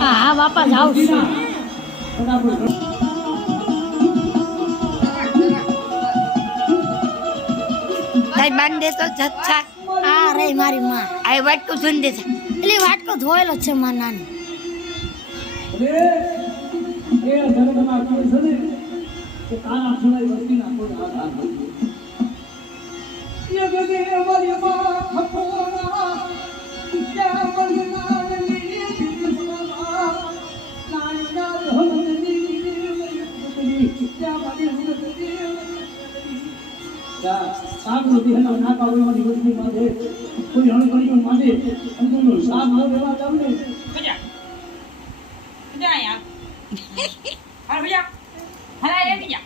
હા બાપા જાઉં છું. તાઈ બાંધ દે તો જચ્છા. આ રે મારી માં આ વાટકો ધોઈ દે છે. એટલે વાટકો ધોયેલો છે માં નાની. એ જગતના કોઈ છે ને કે તારા સુનાઈ વસ્તી ના કોઈ આધાર નથી. યગદે અમારી માં ખપોના ત્યાં મલના ની દીકરા નાના ધોની ની ત્યાં મારી હુદતી જા સાબુ દીહનો ના પાવવાની વસ્તી માંગે કોઈ હણકણી માંગે અંદરનો સાબ ન લેવા તમને ભજા ભજા યાર હાલ ભજા હાલ એ ભજા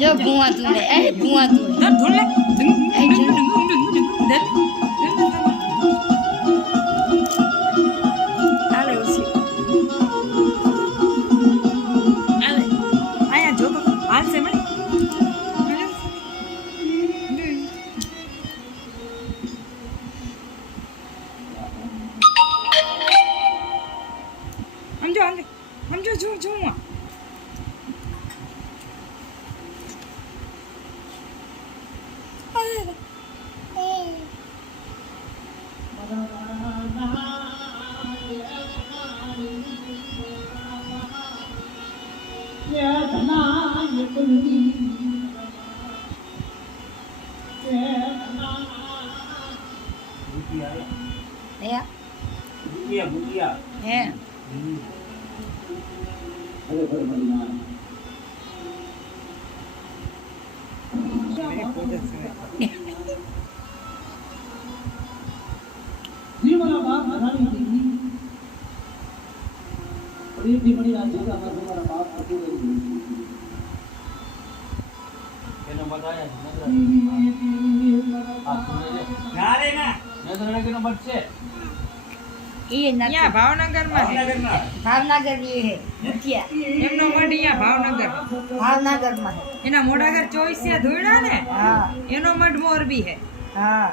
જો ભૂવા તુલે એ ભૂવા તુલે ધન ધોલે એ હાલે ઉસી હાલે આયા જો તો હાલ સે મને સમજો જો ભૂતિયા હે जीवना बाप घरानी दीदी बड़ी दीमड़ी ना जगह पर हमारा बाप आते रहे એનો બતાયા નજર આ સુને લે નારે ના નજર કેનો બચશે એ ના અહીંયા ભાવનગર માં છે ભાવનગર એ હે ભૂતિયા એમનો મઢ અહીંયા ભાવનગર માં એના મોઢાગર 24 ધોળા ને હા એનો મઢ મોરબી હે હા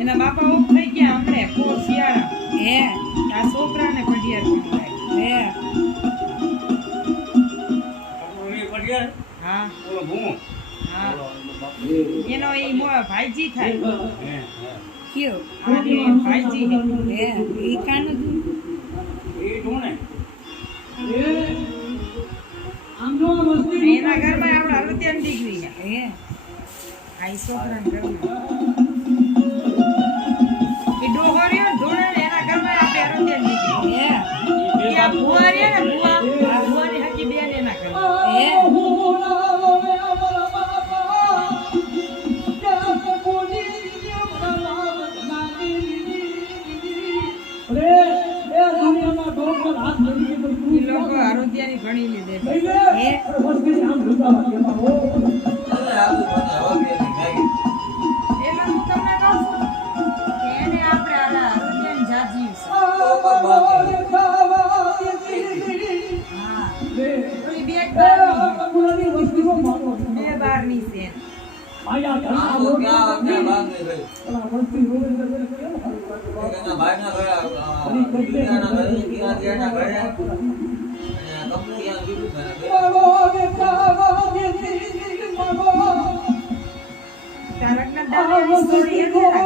એના બાપા ઓફ થઈ ગયા હમણે પોર શિયાળા હે આ છોકરાને પડિયાર હે ઓલી પડિયાર હા ઓલો ભૂમો હા એનો એ ભાઈજી થાય હે કયો આ રે ભાઈજી હે ઈ કાનો એ ઢોણે એના ઘરમાં આપણે હળવતિયાની દીકરી હે આ ઈ છોકરાના ઘરમાં એ ડોહરીઓ ઢોળે ને એના ઘરમાં આપણે હળવતિયાની દીકરી હે એ આ ભુવા રે ને ભુવાની હકી બેન એના ઘરમાં હે લોકો હળવતિયાની ઘણી લીધે હે એટલે હું તમને કહું છું આ તો રોડ ક્યાં ક્યાં ભાગ નહીં ભાઈ આ વસ્તી રોડ એટલે કેવું સારું એના ભાઈના ઘરે દુનિયાના ઘરે ક્યાં ક્યાંના ઘરે અને કંપની ક્યાં દીધું મને તારકના દાદાની સ્ટોરી હતી ને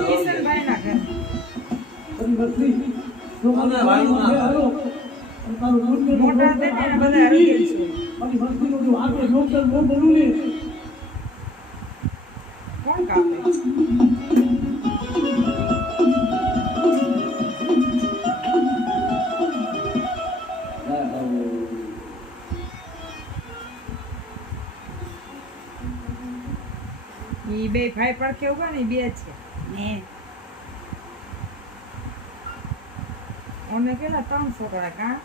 કિશનભાઈના ઘર. મોટા થઈને એને બધા હરી ગઈ છે. કોણ કાપે? ઈ બે ભાઈ પડખે ઉભા ને ઈ બે છે. ને ઓને કેટલા 3 છોકરા કા?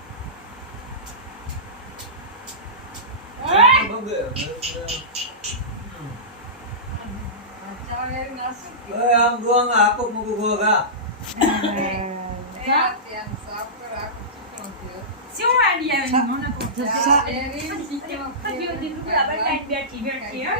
આમ ગોંગા આપો મુકુ ગોગા શું આઈડિયા મને તો બેઠી બેઠી હા